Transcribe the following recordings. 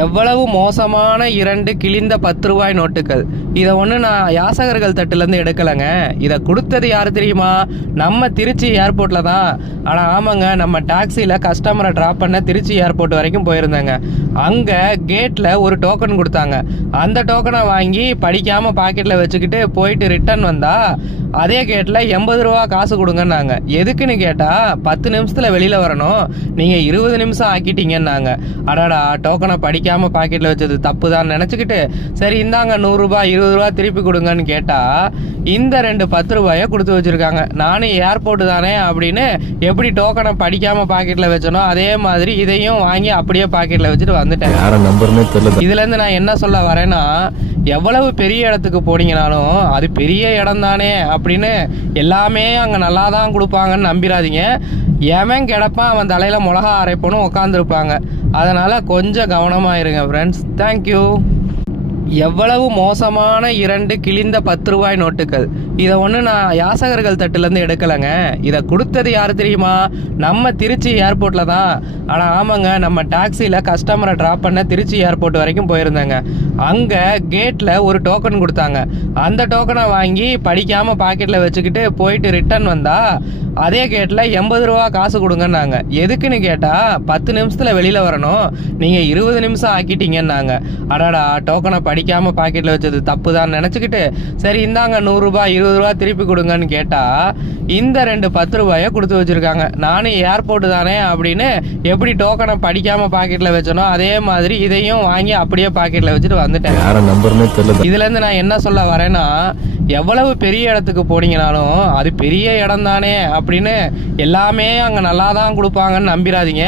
எவ்வளவு மோசமான 2 கிழிந்த 10 ரூபாய் நோட்டுகள். இதை ஒன்று நான் யாசகர்கள் தட்டுலேருந்து எடுக்கலைங்க. இதை கொடுத்தது யார் தெரியுமா? நம்ம திருச்சி ஏர்போர்ட்டில் தான். ஆனால் ஆமாங்க, நம்ம டாக்ஸியில் கஸ்டமரை ட்ராப் பண்ண திருச்சி ஏர்போர்ட் வரைக்கும் போயிருந்தேங்க. அங்கே கேட்டில் ஒரு டோக்கன் கொடுத்தாங்க. அந்த டோக்கனை வாங்கி படிக்காமல் பாக்கெட்டில் வச்சுக்கிட்டு போயிட்டு ரிட்டர்ன் வந்தால் அதே கேட்டில் 80 ரூபா காசு கொடுங்கன்னாங்க. எதுக்குன்னு கேட்டால் 10 நிமிஷத்தில் வெளியில் வரணும், நீங்கள் 20 நிமிஷம் ஆக்கிட்டீங்கன்னாங்க. அடாடா, டோக்கனை படிக்காமல் பாக்கெட்டில் வச்சது தப்பு தான் நினச்சிக்கிட்டு சரி இந்தாங்க 100 ரூபாய் 20 ரூபா திருப்பி கொடுங்கன்னு கேட்டால் இந்த 2 10 ரூபாயை கொடுத்து வச்சுருக்காங்க. நானும் ஏர்போர்ட்டு தானே அப்படின்னு எப்படி டோக்கனை படிக்காமல் பாக்கெட்டில் வச்சனோ அதே மாதிரி இதையும் வாங்கி அப்படியே பாக்கெட்டில் வச்சுட்டு வந்துட்டேன். இதுலேருந்து நான் என்ன சொல்ல வரேன்னா, எவ்வளவு பெரிய இடத்துக்கு போனீங்கனாலும் அது பெரிய இடம் தானே அப்படின்னு எல்லாமே அங்கே நல்லா தான் கொடுப்பாங்கன்னு நம்பிடாதீங்க. எவன் கிடப்பான் அவன் தலையில் மிளகா அரைப்பனும் உட்காந்துருப்பாங்க. அதனால் கொஞ்சம் கவனமாக இருங்க ஃப்ரெண்ட்ஸ். தேங்க்யூ. எவ்வளவு மோசமான 2 கிழிந்த 10 ரூபாய் நோட்டுகள். இதை ஒன்று நான் யாசகர்கள் தட்டுலேருந்து எடுக்கலைங்க. இதை கொடுத்தது யார் தெரியுமா? நம்ம திருச்சி ஏர்போர்ட்டில் தான். ஆனால் ஆமாங்க, நம்ம டாக்ஸியில் கஸ்டமரை ட்ராப் பண்ண திருச்சி ஏர்போர்ட் வரைக்கும் போயிருந்தேங்க. அங்கே கேட்டில் ஒரு டோக்கன் கொடுத்தாங்க. அந்த டோக்கனை வாங்கி படிக்காமல் பாக்கெட்டில் வச்சுக்கிட்டு போயிட்டு ரிட்டர்ன் வந்தால் அதே கேட்டில் 80 ரூபா காசு கொடுங்கன்னாங்க. எதுக்குன்னு கேட்டால் 10 நிமிஷத்தில் வெளியில் வரணும், நீங்கள் 20 நிமிஷம் ஆக்கிட்டீங்கன்னாங்க. அடாடா, டோக்கனை படிக்காமல் பாக்கெட்டில் வச்சது தப்பு தான் நினச்சிக்கிட்டு சரி இந்தாங்க 100 ரூபாய் 20 ரூபா திருப்பி கொடுங்கன்னு கேட்டால் இந்த 2 10 ரூபாயை கொடுத்து வச்சுருக்காங்க. நானும் ஏர்போர்ட்டு தானே அப்படின்னு எப்படி டோக்கனை படிக்காமல் பாக்கெட்டில் வச்சனோ அதே மாதிரி இதையும் வாங்கி அப்படியே பாக்கெட்டில் வச்சுட்டு வந்துட்டேன். இதுலேருந்து நான் என்ன சொல்ல வரேன்னா, எவ்வளவு பெரிய இடத்துக்கு போனீங்கனாலும் அது பெரிய இடம் தானே அப்படின்னு எல்லாமே அங்கே நல்லா தான் கொடுப்பாங்கன்னு நம்பிடாதீங்க.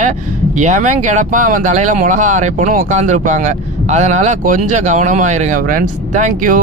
எவன் கிடப்பான் அவன் தலையில் மிளகா அரைப்பனும் உட்காந்துருப்பாங்க. அதனால் கொஞ்சம் கவனமாக இருங்க ஃப்ரெண்ட்ஸ். தேங்க்யூ.